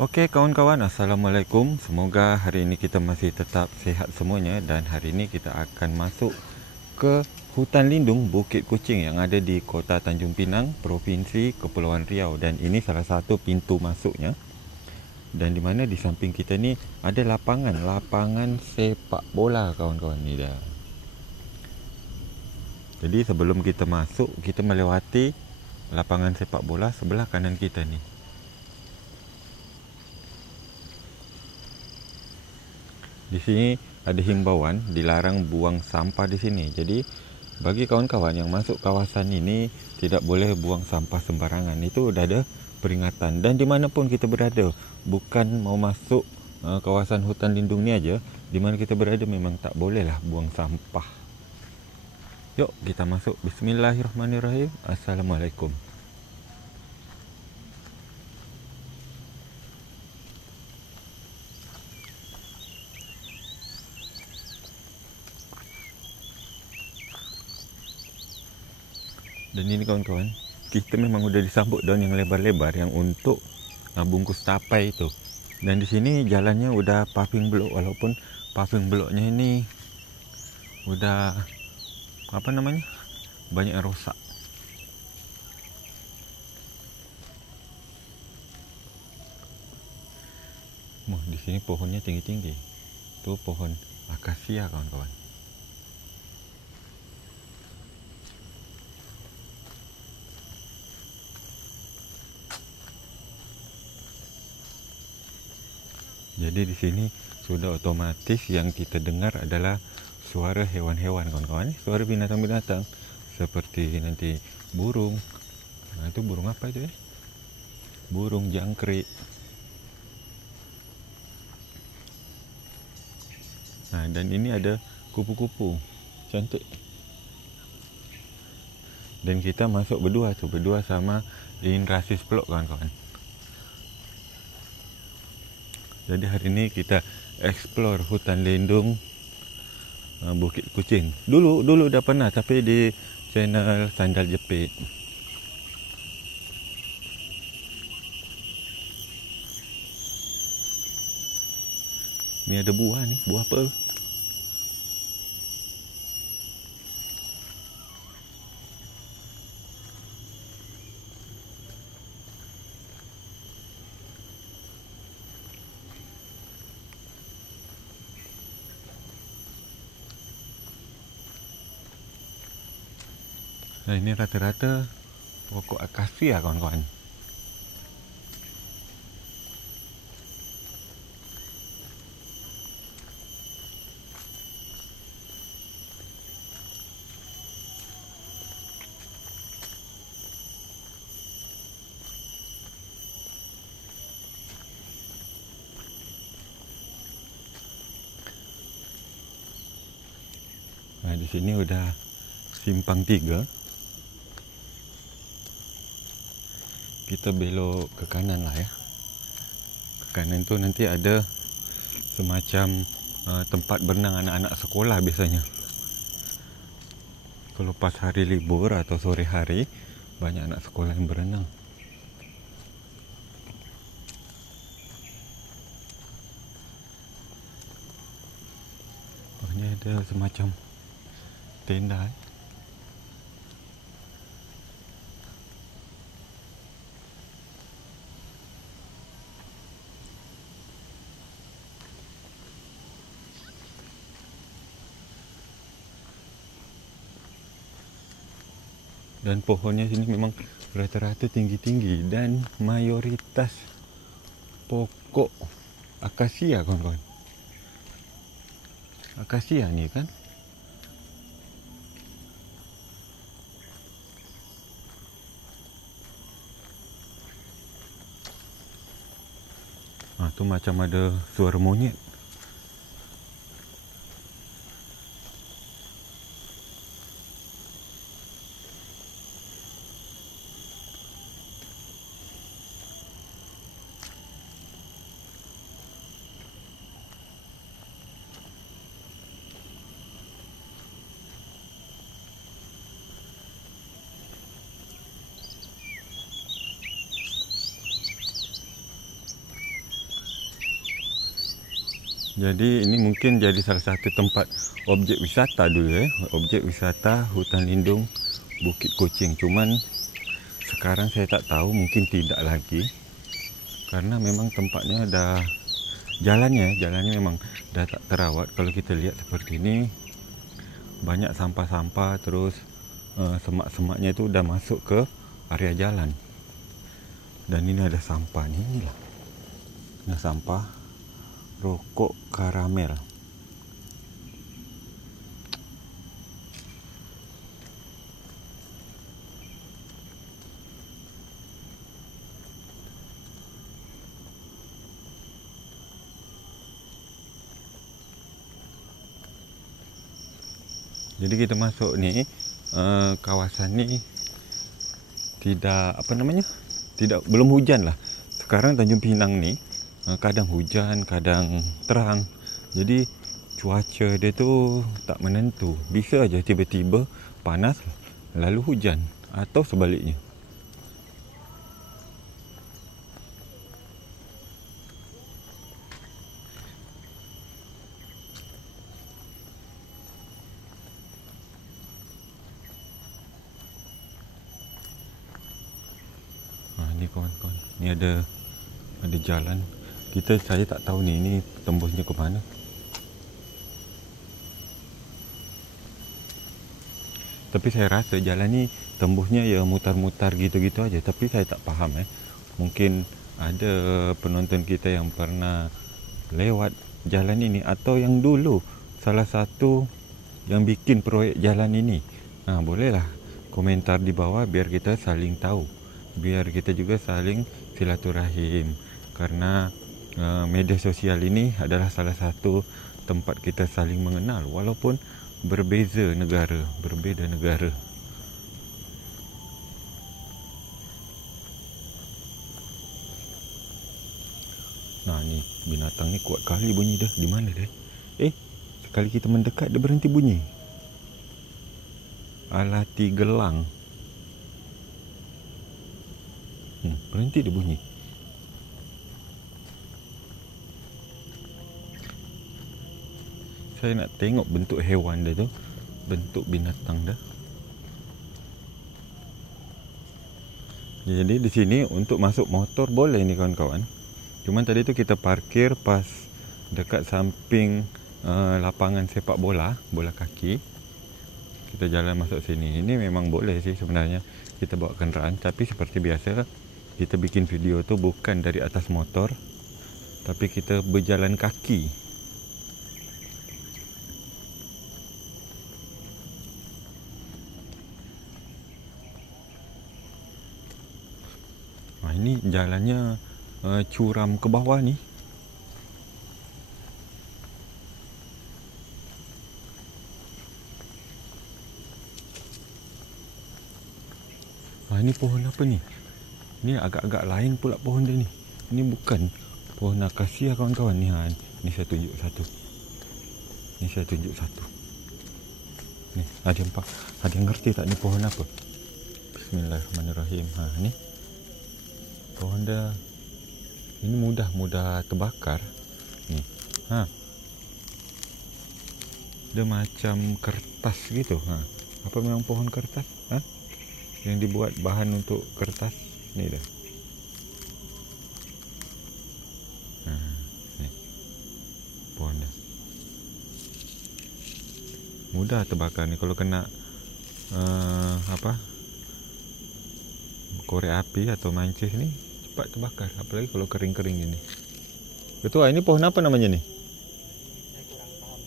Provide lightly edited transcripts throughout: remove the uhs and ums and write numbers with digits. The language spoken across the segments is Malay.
Okey kawan-kawan, Assalamualaikum. Semoga hari ini kita masih tetap sihat semuanya. Dan hari ini kita akan masuk ke hutan lindung Bukit Kucing yang ada di Kota Tanjung Pinang, Provinsi Kepulauan Riau. Dan ini salah satu pintu masuknya. Dan di mana di samping kita ni ada lapangan sepak bola kawan-kawan ni dah. Jadi sebelum kita masuk, kita melewati lapangan sepak bola sebelah kanan kita ni. Di sini ada himbauan dilarang buang sampah di sini. Jadi bagi kawan-kawan yang masuk kawasan ini tidak boleh buang sampah sembarangan. Itu dah ada peringatan. Dan di mana pun kita berada, bukan mau masuk kawasan hutan lindung ni aja, di mana kita berada memang tak bolehlah buang sampah. Yuk kita masuk. Bismillahirrahmanirrahim. Assalamualaikum. Dan ini kawan-kawan, kita memang udah disambut daun yang lebar-lebar yang untuk bungkus tapai itu. Dan di sini jalannya udah paving block, walaupun paving blocknya ini udah banyak yang rosak. Di sini pohonnya tinggi-tinggi. Itu pohon akasia kawan-kawan. Jadi di sini sudah otomatis yang kita dengar adalah suara hewan-hewan kawan-kawan. Suara binatang-binatang seperti nanti burung. Itu burung apa itu ya? Burung jangkrik. Dan ini ada kupu-kupu cantik. Dan kita masuk berdua sama Inrasis Pelok kawan-kawan. Jadi hari ini kita explore hutan lindung Bukit Kucing. Dulu dah pernah, tapi di channel Sandal Jepit. Ni ada buah ni, buah apa? Ini rata-rata pokok akasia kawan-kawan. Di sini udah simpang 3. Kita belok ke kanan lah ya. Ke kanan tu nanti ada semacam tempat berenang anak-anak sekolah biasanya. Kalau pas hari libur atau sore hari, banyak anak sekolah yang berenang. Ini ada semacam tenda. Dan pohonnya sini memang rata-rata tinggi-tinggi dan mayoritas pokok akasia kawan-kawan. Akasia ni kan. Tu macam ada suara monyet. Jadi ini mungkin jadi salah satu tempat objek wisata dulu objek wisata hutan lindung Bukit Kocing. Cuman sekarang saya tak tahu, mungkin tidak lagi. Karena memang tempatnya dah jalannya memang dah tak terawat. Kalau kita lihat seperti ini, banyak sampah-sampah, terus semak-semaknya itu dah masuk ke area jalan. Dan ini ada sampah ni, inilah. Ini sampah rokok karamel. Jadi kita masuk ni, kawasan ni tidak belum hujan lah. Sekarang Tanjung Pinang ni kadang hujan, kadang terang. Jadi cuaca dia tu tak menentu. Bisa aja tiba-tiba panas lalu hujan atau sebaliknya. Ni kawan-kawan, ni ada jalan. Saya tak tahu ni tembusnya ke mana. Tapi saya rasa jalan ni tembusnya ya mutar-mutar gitu-gitu aja. Tapi saya tak faham Mungkin ada penonton kita yang pernah lewat jalan ini atau yang dulu salah satu yang bikin proyek jalan ini. Bolehlah komentar di bawah biar kita saling tahu. Biar kita juga saling silaturahim. Karena media sosial ini adalah salah satu tempat kita saling mengenal walaupun berbeza negara. Nah ni binatang ni kuat kali bunyi dah. Di mana dia? Sekali kita mendekat dia berhenti bunyi. Alati gelang. Berhenti dia bunyi. Saya nak tengok bentuk hewan dia tu, bentuk binatang dah. Jadi di sini untuk masuk motor boleh ni kawan-kawan. Cuma tadi tu kita parkir pas dekat samping lapangan sepak bola kaki. Kita jalan masuk sini. Ini memang boleh sih sebenarnya kita bawa kenderaan, tapi seperti biasa kita bikin video tu bukan dari atas motor, tapi kita berjalan kaki. Ini jalannya curam ke bawah ni. Ini pohon apa ni? Ni agak-agak lain pula pohon dia ni. Ini bukan pohon akasia kawan-kawan ni. Ni saya tunjuk satu. Ni ada yang ngerti tak ni pohon apa? Bismillahirrahmanirrahim. Ni pohon dia. Ini mudah terbakar. Ni. Dia macam kertas gitu. Apa memang pohon kertas? Yang dibuat bahan untuk kertas. Ni dah. Ni. Pohon dah. Mudah terbakar ni. Kalau kena korek api atau mancis ni cepat terbakar. Apalagi kalau kering-kering gini. Ketua, ini pohon apa namanya ni? Saya kurang paham.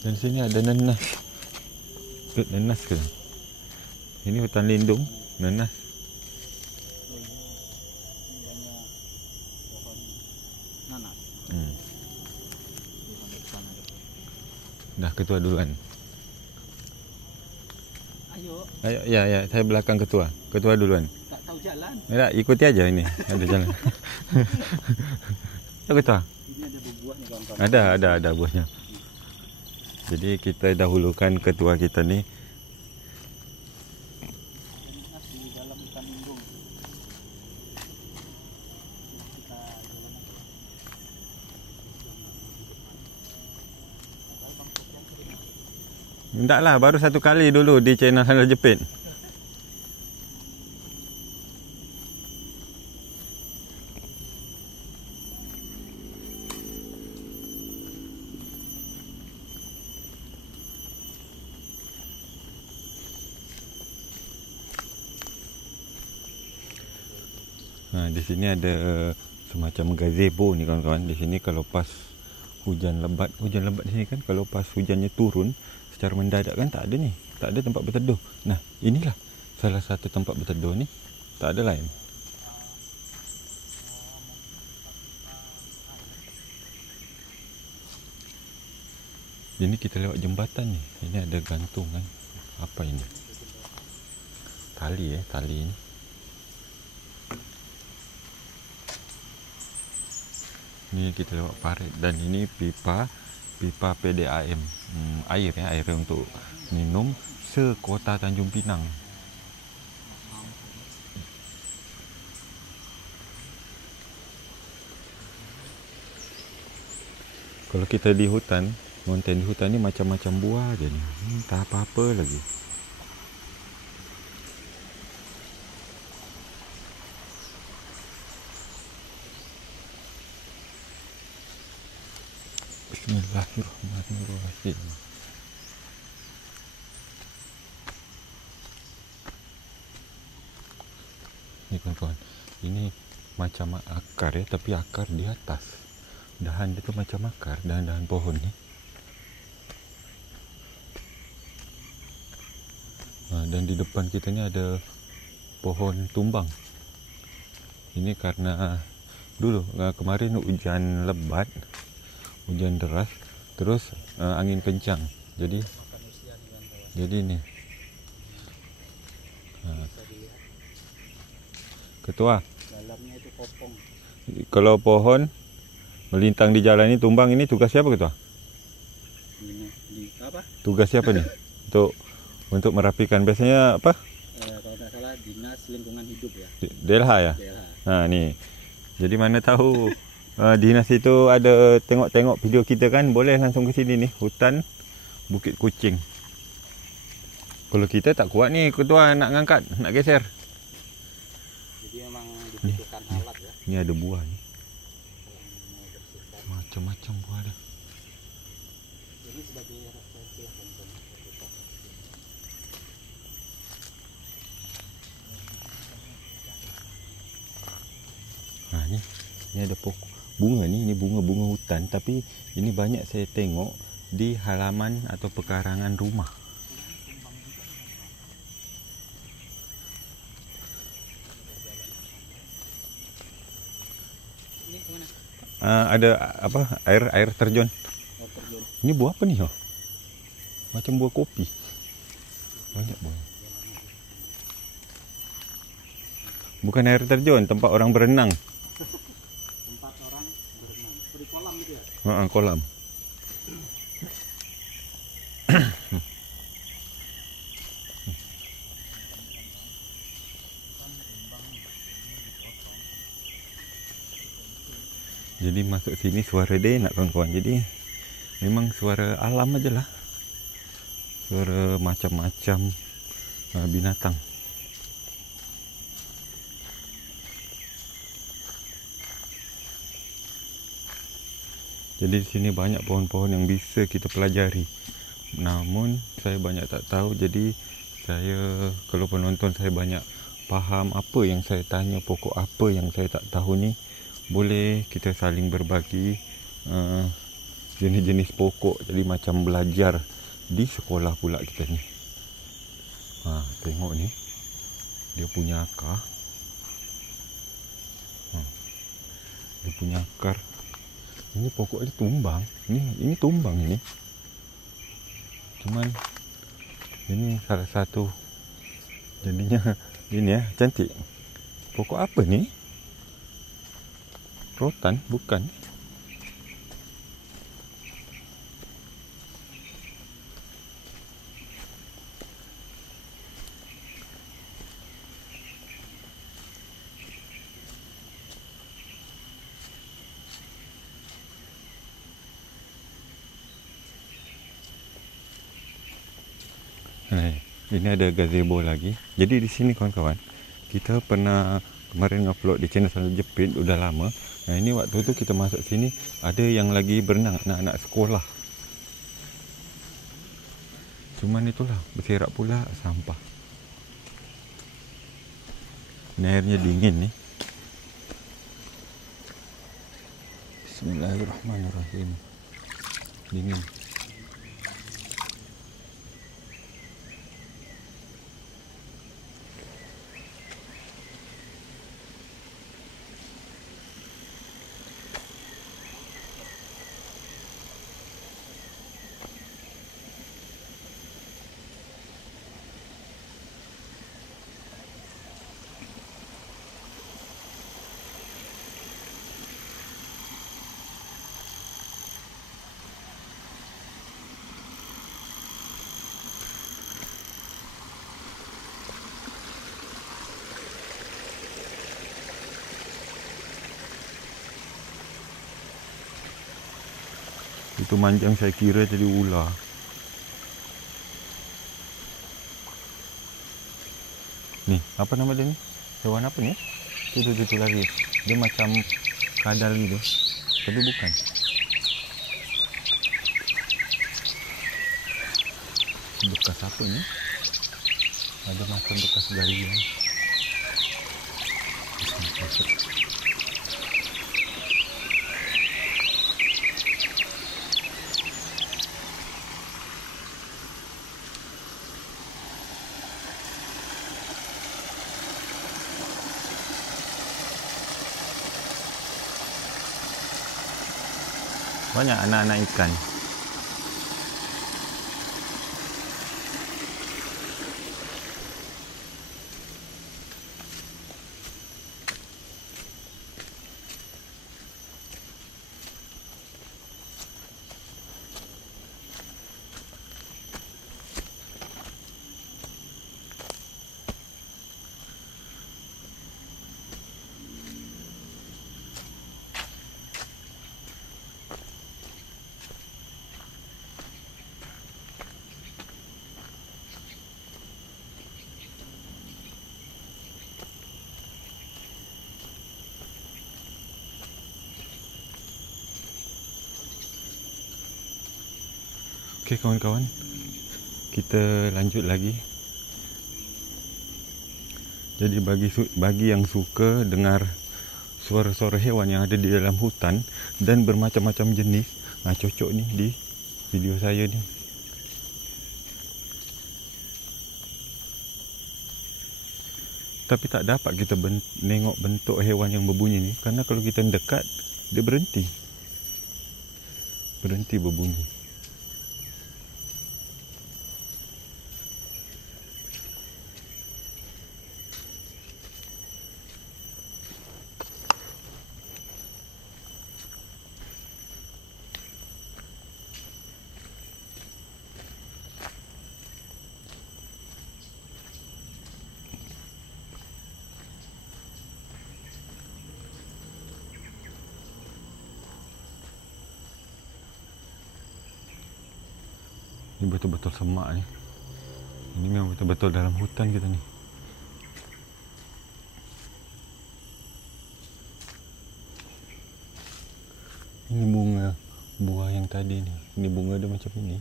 Dan sini ada nenas. Nenas ke? Ini hutan lindung nenas. Pohon nanas. Dah ketua duluan. Ayo. Ya, saya belakang ketua. Ketua duluan. Tak tahu jalan. Ya, ikuti aja ini. Ada jalan. Ya, ketua. Ini ada buah nih kawan-kawan. Ada buahnya. Jadi kita dahulukan ketua kita ni. Nanas di dalam hutan lindung. Kita jalan. Tak lah, baru satu kali dulu di channel Handal Jepit. Di sini ada semacam gazebo ni kawan-kawan. Di sini kalau pas hujan lebat di sini kan, kalau pas hujannya turun secara mendadak kan, tak ada ni, tak ada tempat berteduh. Nah, inilah salah satu tempat berteduh ni, tak ada lain. Ini kita lewat jembatan ni. Ini ada gantung kan. Apa ini? Tali tali ni. Ni kita lewat parit, dan ini pipa PDAM. Air untuk minum sekota Tanjung Pinang. Kalau kita di hutan, konten di hutan ni macam-macam buah je ni. Tak apa-apa lagi. Bismillahirrahmanirrahim. Ni kawan-kawan, ini macam akar ya, tapi akar di atas. Dahan dia tu macam akar, dahan-dahan pohon ni. Dan di depan kita ni ada pohon tumbang. Ini karena dulu kemarin hujan lebat, hujan deras, terus angin kencang. Jadi ni. Ketua, Dalamnya itu kopong. kalau pohon melintang di jalan ini tumbang, ini tugas siapa ketua? Apa? Tugas siapa nih? Untuk merapikan, biasanya apa? Kalau nggak salah Dinas Lingkungan Hidup ya. DLH ya? DLH. Nah ni. Jadi mana tahu dinas itu ada tengok-tengok video kita kan, boleh langsung ke sini nih, hutan Bukit Kucing. Kalau kita tak kuat ni ketua, nak ngangkat, nak geser. Jadi memang dibutuhkan alat ya. Ni ada buah ni. Macam-macam buah ada. Ini sebagai referensi ya teman-teman. Ni ada pokok bunga ni, ini bunga-bunga hutan, tapi ini banyak saya tengok di halaman atau pekarangan rumah. Ini mana? Ada apa? Air terjun. Terjun. Ini buah apa nih? Macam buah kopi. Banyak buah. Bukan air terjun, tempat orang berenang. Tempat orang berenang. Seperti kolam gitu ya? Kolam. Jadi masuk sini suara dia nak kawan-kawan. Jadi memang suara alam aja lah. Suara macam-macam binatang. Jadi di sini banyak pohon-pohon yang bisa kita pelajari. Namun saya banyak tak tahu. Jadi saya, kalau penonton saya banyak faham apa yang saya tanya, pokok apa yang saya tak tahu ni, boleh kita saling berbagi jenis-jenis pokok. Jadi macam belajar di sekolah pula kita ni. Tengok ni, dia punya akar. Dia punya akar. Ini pokok dia tumbang. Ini tumbang ini. Cuman ini salah satu. Jadinya ini ya, cantik. Pokok apa ni? Rotan bukan? Ini ada gazebo lagi. Jadi di sini kawan-kawan, kita pernah kemarin upload di channel Sandal Jepit, udah lama. Nah ini waktu tu kita masuk sini, ada yang lagi berenang, anak-anak sekolah. Cuman itulah, berserak pula sampah. Ini airnya dingin ni. Bismillahirrahmanirrahim. Dingin. Itu manjang saya kira jadi ular. Ni, apa nama dia ni? Hewan apa ni? Itu lari. Dia macam kadal gitu. Tapi bukan. Bekas apa ni? Ada macam bekas galian. Banyak anak-anak ikan. Okey kawan-kawan, kita lanjut lagi. Jadi bagi yang suka dengar suara-suara hewan yang ada di dalam hutan dan bermacam-macam jenis, cocok ni di video saya ni. Tapi tak dapat kita tengok bentuk hewan yang berbunyi ni, karena kalau kita dekat dia berhenti berbunyi. Ini betul-betul semak ni. Ini memang betul-betul dalam hutan kita ni. Ini bunga buah yang tadi ni. Ini bunga dia macam ini.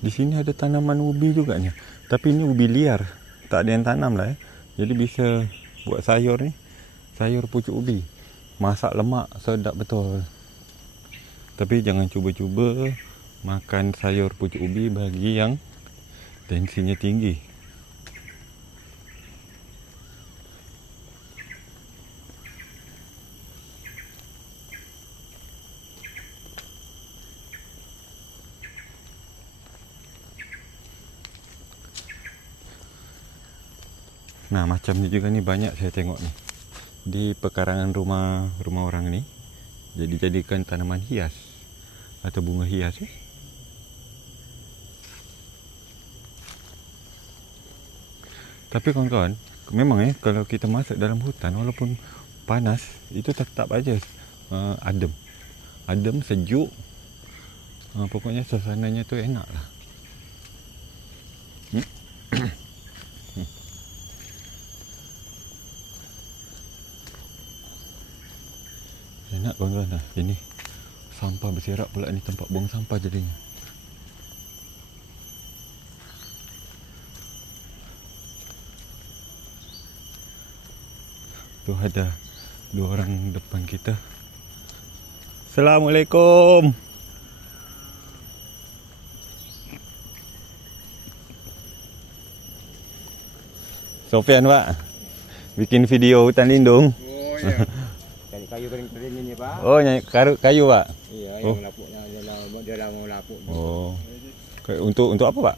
Di sini ada tanaman ubi juga ni. Tapi ini ubi liar. Tak ada yang tanam lah. Jadi bisa buat sayur ni. Sayur pucuk ubi. Masak lemak sedap betul. Tapi jangan cuba-cuba makan sayur pucuk ubi bagi yang tensinya tinggi. Nah, macam ni juga ni banyak saya tengok ni. Di pekarangan rumah orang ni. Jadi jadikan tanaman hias atau bunga hias. Tapi kawan-kawan, memang kalau kita masuk dalam hutan, walaupun panas, itu tetap aja adem, sejuk. Pokoknya suasananya tu enak lah. Enak kawan-kawan lah. Ini sampah berserak pula ni, tempat buang sampah jadinya. Tu ada 2 orang depan kita. Assalamualaikum. Sofian Pak, bikin video hutan lindung. Oh ya. Cari kayu kering-kering ini Pak. Oh, nyari kayu Pak. Iya, Oh. yang lapuknya dia mau lapuk. Oh. Untuk apa Pak?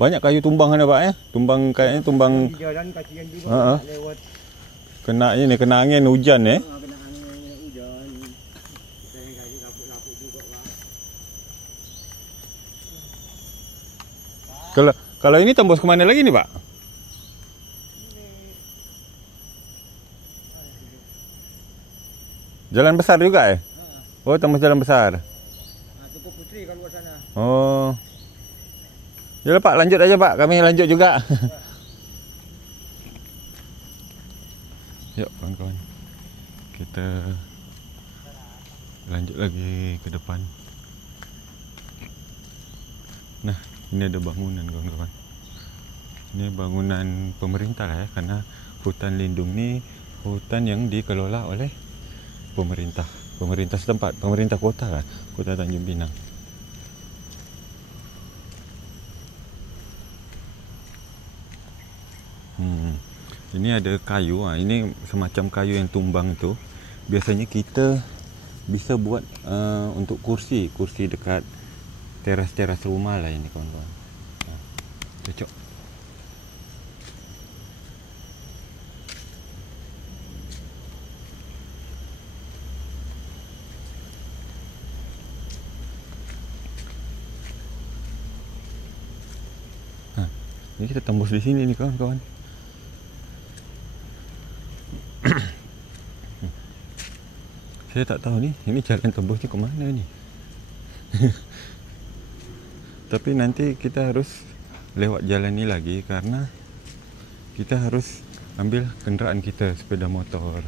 Banyak kayu tumbang ada Pak ya? Tumbang kayaknya tumbang. Jalan kasihan juga nak lewat. Kena angin hujan ya. Kena angin hujan. Saya kayu lapuk juga Pak. Kalau ini tembus kemana lagi nih Pak? Jalan besar juga ya? Oh, tembus jalan besar. Nah, Tuku Putri kalau luar sana. Oh. Yalah Pak, lanjut aja Pak. Kami lanjut juga. Yuk kawan-kawan. Kita lanjut lagi ke depan. Nah, ini ada bangunan kawan-kawan. Ini bangunan pemerintah lah ya, karena hutan lindung ni hutan yang dikelola oleh pemerintah setempat, pemerintah kota lah, Kota Tanjung Pinang. Ini ada kayu, ini semacam kayu yang tumbang itu. Biasanya kita bisa buat untuk kursi dekat teras rumah lah ini kawan-kawan. Cocok. Ini kita tembus di sini nih kawan-kawan. Saya tak tahu nih, ini jalan tembusnya ke mana ni. Tapi nanti kita harus lewat jalan ni lagi karena kita harus ambil kenderaan kita, sepeda motor.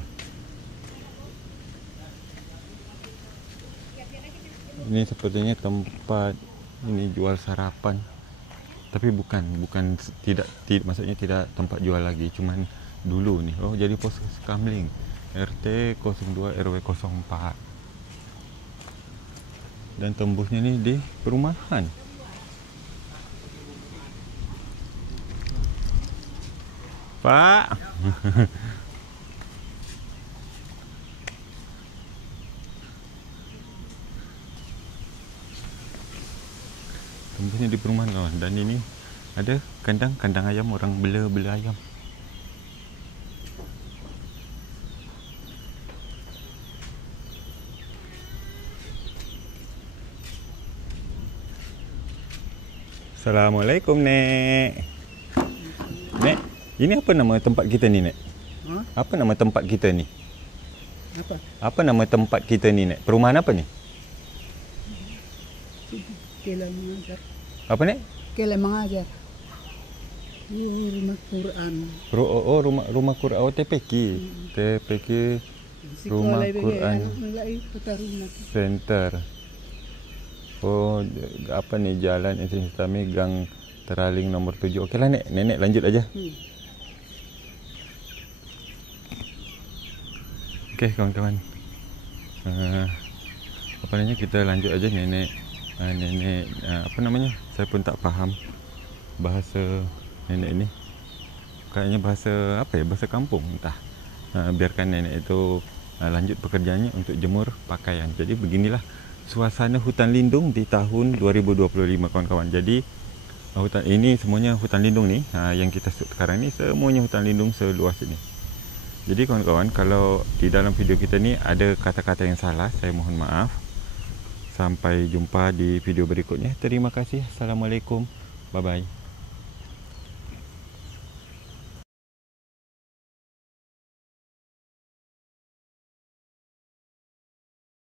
Ini sepertinya tempat ini jual sarapan. Tapi bukan tidak maksudnya tidak tempat jual lagi, cuman dulu ni. Oh, jadi pos Kamling. RT 02 RW 04. Dan tembusnya ni di perumahan. Pak. Tembusnya di perumahan kawan. Dan ini ada kandang ayam, orang bela ayam. Assalamualaikum Nek. Nek, ini apa nama tempat kita ni Nek? Apa nama tempat kita ni? Apa nama tempat kita ni Nek? Perumahan apa ni? Kelam Mengajar. Apa Nek? Kelam Mengajar. Rumah Quran. Rumah Quran. Oh, TPQ. TPQ Rumah Quran Center. Oh, apa ni, Jalan Esin Islami, Gang Teraling nombor 7. Okeylah Nek, Nenek lanjut aja. Okey kawan-kawan. Apa namanya, kita lanjut aja. Nenek apa namanya? Saya pun tak faham bahasa nenek ini. Kayaknya bahasa apa ya? Bahasa kampung entah. Biarkan nenek itu lanjut pekerjaannya untuk jemur pakaian. Jadi beginilah suasana hutan lindung di tahun 2025 kawan-kawan. Jadi hutan ini semuanya hutan lindung ni, yang kita sekarang ni semuanya hutan lindung seluas ini. Jadi kawan-kawan, kalau di dalam video kita ni ada kata-kata yang salah, saya mohon maaf. Sampai jumpa di video berikutnya. Terima kasih. Assalamualaikum. Bye bye.